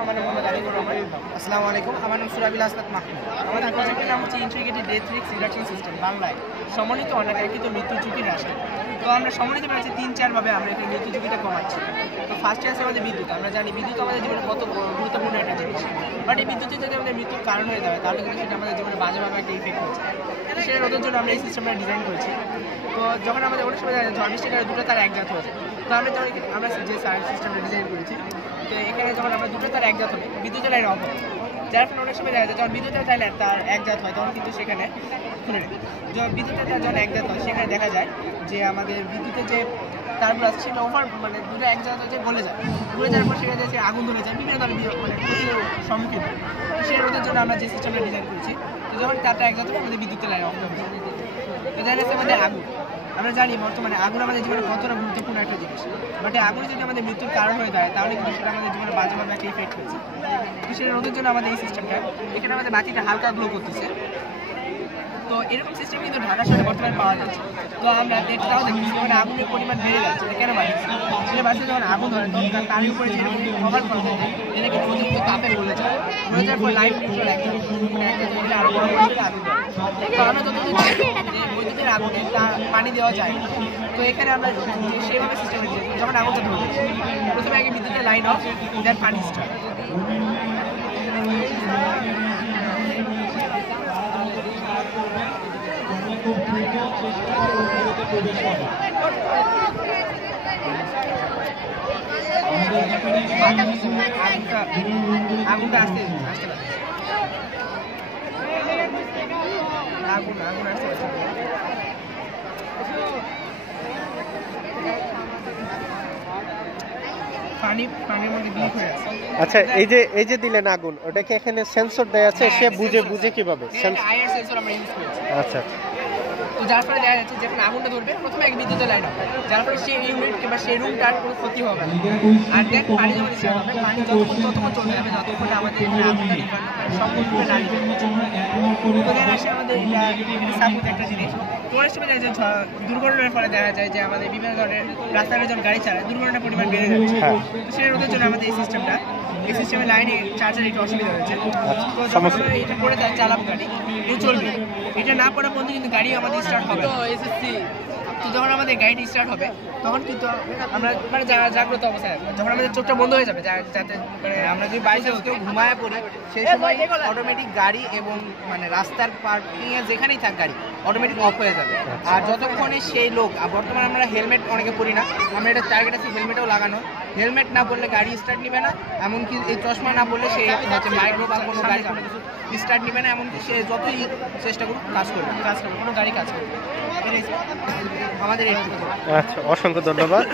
আমার নাম মোহাম্মদ আলিকুর রহমান। আসসালামু আলাইকুম। আমার নাম সুরাবিল আসলাত মাহমুদ। আমাদের প্রজেক্টের নাম হচ্ছে integrated death risk reduction system, বাংলায় সমন্বিত অনাকাঙ্ক্ষিত মৃত্যু ঝুঁকি হ্রাস। তো আমরা সমন্বিতভাবে ৩-৪ ভাবে আমরা এখানে মৃত্যু ঝুঁকিটা কমাচ্ছি। তো ফার্স্টে আছে আমাদের বিদ্যুৎ। আমরা জানি বিদ্যুৎ আমাদের জীবনে কত গুরুত্বপূর্ণ একটা জিনিস, বাট এই বিদ্যুতের যদি আমাদের মৃত্যুর কারণ হয়ে যাবে তাহলে কিন্তু সেটা আমাদের জীবনে বাজেভাবে একটা ইফেক্ট হচ্ছে। তো সেটা রোধের জন্য আমরা এই সিস্টেমটা ডিজাইন করেছি। তো যখন আমাদের অনেক সময় ঝড় বৃষ্টির কারণে দুটো তার একজাত হয়ে যায়, তো আমরা যখন আমরা যে সিস্টেমটা ডিজাইন করেছি, তো এখানে যখন আমরা দুটো তার একজাত হবে বিদ্যুতের লাইন অফ হবে, যার ফলে অনেক সময় দেখা যায় যখন বিদ্যুতের লাইন তার একজাত হয় তখন কিন্তু সেখানে খুলে নেয়। যখন বিদ্যুতের তার যখন একজাত হয় সেখানে দেখা যায় যে আমাদের বিদ্যুতের যে তারগুলো আছে সেটা ওভার মানে দুটো একজাত হয়ে যায়, গলে যায়। গলে যাওয়ার পর সেখানে যে আগুন ধরে যায়, বিভিন্ন ধরনের মানে ক্ষতির সম্মুখীন হয়। তো সেই রোধের জন্য আমরা যে সিস্টেমটা ডিজাইন করেছি, তো যখন তারটা একজাত হবে আমাদের বিদ্যুতের লাইন অফ হবে। তো দেখা যাচ্ছে আমাদের আগুন, আমরা জানি বর্তমানে আগুন আমাদের জীবনে কতটা গুরুত্বপূর্ণ একটা জিনিস, বাট এই আগুন যদি আমাদের মৃত্যুর কারণ হয়ে যায় তাহলে কিন্তু সেটা আমাদের জীবনে বাজেভাবে একটা ইফেক্ট হয়েছে। তো সেটা রোধের জন্য আমাদের এই সিস্টেমটা, এখানে আমাদের বাতিটা হালকা গ্লো করতেছে। তো এরকম সিস্টেম কিন্তু ঢাকা শহরে বর্তমানে পাওয়া যাচ্ছে। তো আমরা দেখতেও দেখি যখন আগুনের পরিমাণ বেড়ে যাচ্ছে, কেন বাড়ছে? সেটা বাড়ছে যখন আগুন ধরে তখন তার উপরে যেরকম কভার করা যায় এটা কিন্তু অতিরিক্ত তাপে গলে যায়। গলে যাওয়ার পর লাইফ নিউট্রাল একটা মানে আরো বড় করে আগুন ধরে। তো আমরা যত বৈদ্যুতিক আগুনে তা পানি দেওয়া যায়, তো এখানে আমরা সেভাবে সিস্টেম যখন আগুনটা ধরবে প্রথমে আগে বিদ্যুতের লাইন অফ, দেন পানি স্টার্ট। আগুনটা আসতে আগুন আসতে পানির মধ্যে বিলীন হয়ে আছে। আচ্ছা, এই যে দিলেন আগুন, ওটা কি এখানে সেন্সর দেয়া আছে? সে বুঝে কিভাবে? আইআর সেন্সর আমরা ইউজ করেছি। আচ্ছা, তো যার ফলে দেখা যাচ্ছে যখন আগুনটা ধরবে প্রথমে এক বিদ্যুতের লাইন হবে, যার ফলে সেই ইউনিট কিংবা সেই রুমটার কোনো ক্ষতি হবে না। আর দেখ পানি যখন স্টার্ট হবে, পানি যতক্ষণ চলবে যাবে ততক্ষণ আমাদের আগুনটা সম্পূর্ণরূপে না নিবে। তো দেখা আসে আমাদের সাপোর্ট একটা জিনিস। তো অনেক সময় দেখা যায় দুর্ঘটনার ফলে দেখা যায় যে আমাদের বিভিন্ন ধরনের রাস্তাঘাটে যখন গাড়ি চালায় দুর্ঘটনার পরিমাণ বেড়ে যাচ্ছে। তো সেটা রোধের জন্য আমাদের এই সিস্টেমে লাইনে চার্জার একটু অসুবিধা হয়েছে। তো যখন আমরা এটা করে চালাবো গাড়ি এটা চলবে, এটা না করা পর্যন্ত কিন্তু গাড়ি আমাদের স্টার্ট হবে। তো যখন আমাদের গাড়িটি স্টার্ট হবে তখন কিন্তু আমরা মানে জাগ্রত অবস্থায় যখন আমাদের চোখটা বন্ধ হয়ে যাবে, যাতে মানে আমরা যদি বাইরে কেউ ঘুমায় পড়ি সেই সময় অটোমেটিক গাড়ি এবং মানে রাস্তার পার্কিংয়ে যেখানেই থাক গাড়ি অটোমেটিক অফ হয়ে যাবে। আর যতক্ষণে সেই লোক, বর্তমানে আমরা হেলমেট অনেকে পরি না, আমরা এটা টার্গেট আছে হেলমেটও লাগানো। হেলমেট না পরলে গাড়ি স্টার্ট নিবে না, এমনকি এই চশমা না পরলে সে হচ্ছে মাইক্রো বা কোনো গাড়ি কোনো কিছু স্টার্ট নিবে না, এমনকি সে যতই চেষ্টা করুক কাজ করবে কোনো গাড়ি কাজ করবে। আমাদের আচ্ছা, অসংখ্য ধন্যবাদ।